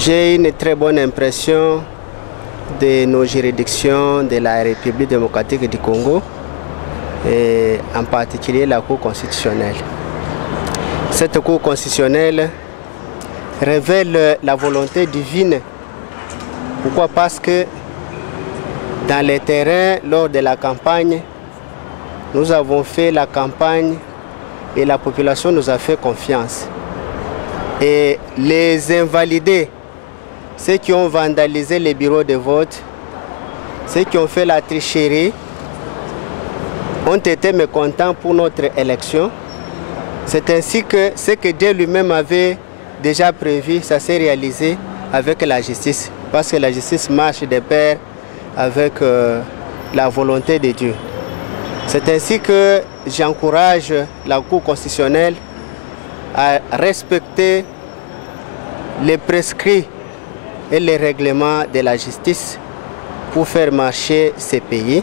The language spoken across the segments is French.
J'ai une très bonne impression de nos juridictions de la République démocratique du Congo, et en particulier la Cour constitutionnelle. Cette Cour constitutionnelle révèle la volonté divine. Pourquoi? Parce que dans les terrains, lors de la campagne, nous avons fait la campagne et la population nous a fait confiance. Et les invalidés, ceux qui ont vandalisé les bureaux de vote, ceux qui ont fait la tricherie, ont été mécontents pour notre élection. C'est ainsi que ce que Dieu lui-même avait déjà prévu, ça s'est réalisé avec la justice. Parce que la justice marche de pair avec la volonté de Dieu. C'est ainsi que j'encourage la Cour constitutionnelle à respecter les prescrits et les règlements de la justice pour faire marcher ces pays.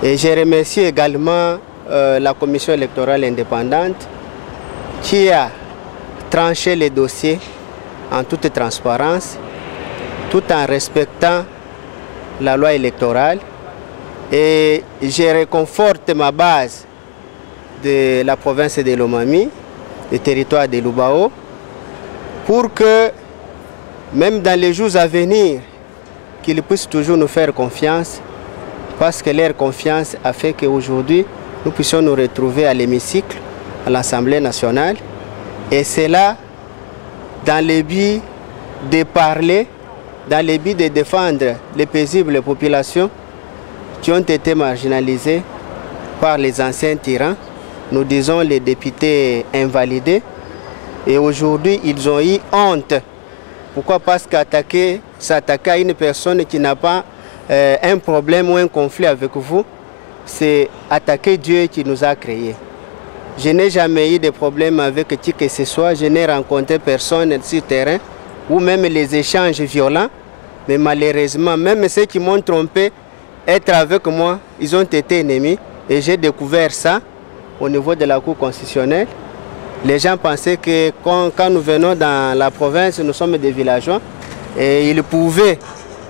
Et je remercie également la Commission électorale indépendante qui a tranché les dossiers en toute transparence, tout en respectant la loi électorale. Et je réconforte ma base de la province de Lomami, du territoire de Lubao, pour que, même dans les jours à venir, qu'ils puissent toujours nous faire confiance, parce que leur confiance a fait qu'aujourd'hui, nous puissions nous retrouver à l'hémicycle, à l'Assemblée nationale. Et c'est là, dans le but de parler, dans le but de défendre les paisibles populations qui ont été marginalisées par les anciens tyrans, nous disons les députés invalidés. Et aujourd'hui, ils ont eu honte. Pourquoi? Parce s'attaquer à une personne qui n'a pas un problème ou un conflit avec vous, c'est attaquer Dieu qui nous a créés. Je n'ai jamais eu de problème avec qui que ce soit. Je n'ai rencontré personne sur le terrain, ou même les échanges violents. Mais malheureusement, même ceux qui m'ont trompé, être avec moi, ils ont été ennemis. Et j'ai découvert ça au niveau de la Cour constitutionnelle. Les gens pensaient que quand nous venons dans la province, nous sommes des villageois. Et ils pouvaient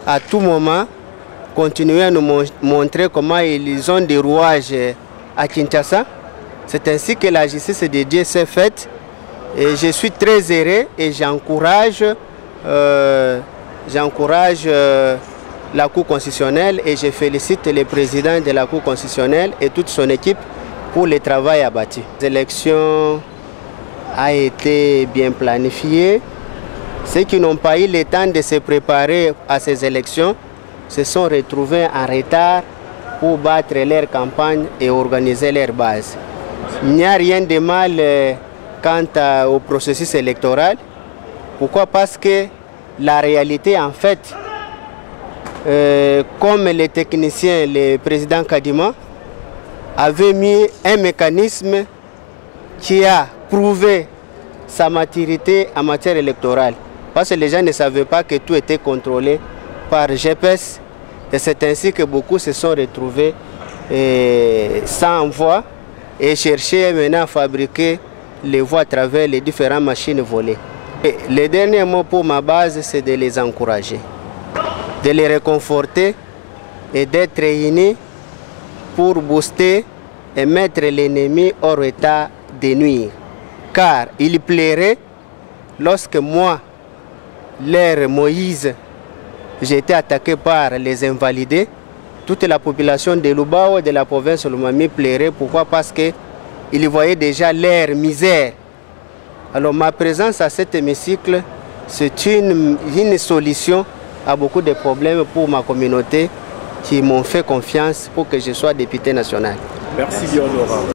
à tout moment continuer à nous montrer comment ils ont des rouages à Kinshasa. C'est ainsi que la justice de Dieu s'est faite. Et je suis très heureux et j'encourage la Cour constitutionnelle et je félicite le président de la Cour constitutionnelle et toute son équipe pour le travail abattu. L'élection a été bien planifiée. Ceux qui n'ont pas eu le temps de se préparer à ces élections se sont retrouvés en retard pour battre leur campagne et organiser leur base. Il n'y a rien de mal quant au processus électoral. Pourquoi? Parce que la réalité, en fait, comme les techniciens, le président Kadima avait mis un mécanisme qui a prouvé sa maturité en matière électorale. Parce que les gens ne savaient pas que tout était contrôlé par GPS. Et c'est ainsi que beaucoup se sont retrouvés sans voix et cherchaient maintenant à fabriquer les voix à travers les différentes machines volées. Et le dernier mot pour ma base, c'est de les encourager, de les réconforter et d'être réunis pour booster et mettre l'ennemi hors état de nuire. Car il plairait, lorsque moi, l'ère Moïse, j'ai été attaqué par les invalidés, toute la population de Lubao et de la province de Lomami plairait. Pourquoi? Parce qu'ils voyaient déjà leur misère. Alors ma présence à cet hémicycle, c'est une solution à beaucoup de problèmes pour ma communauté qui m'ont fait confiance pour que je sois député national. Merci bien, honorable.